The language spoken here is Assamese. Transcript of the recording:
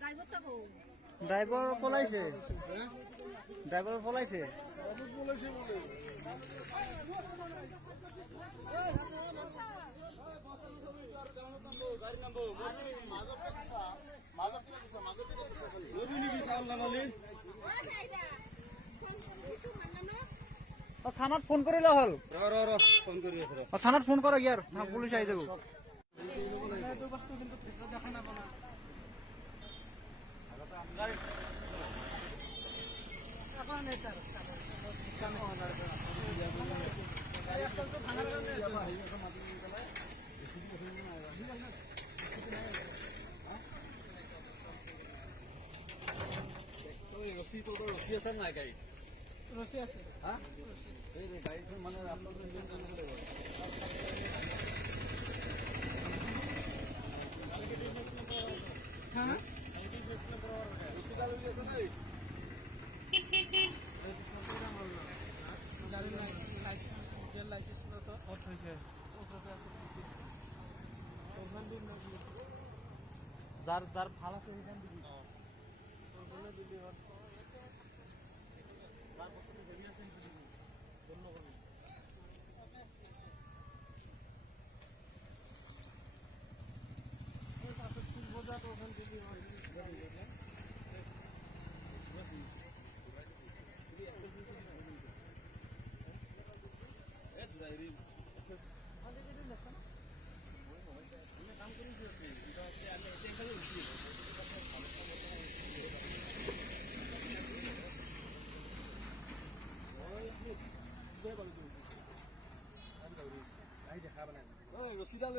ড্ৰাইভাৰ পলাইছে ড্ৰাইভাৰ পলাইছে থানাত ফোন কৰিলে হ'ল থানাত ফোন কৰক ইয়াৰ পুলিচ আহি যাব ৰছী আছে নাই গাড়ী ৰছী আছে হা এই গাড়ীখন মানে ৰাস্তাটো নিয়ন্ত্ৰণ কৰিব লাগিব হা ৰছীডাল উলিয়াই আছে নাই লাইসেন্স তো অফ হয়েছে যার যার ভাল আছে সেখান দিবি দিবি যার কত হেভি আছে দিবি অন্য করবি বোঝা তো ওখান দিবি রশিদাল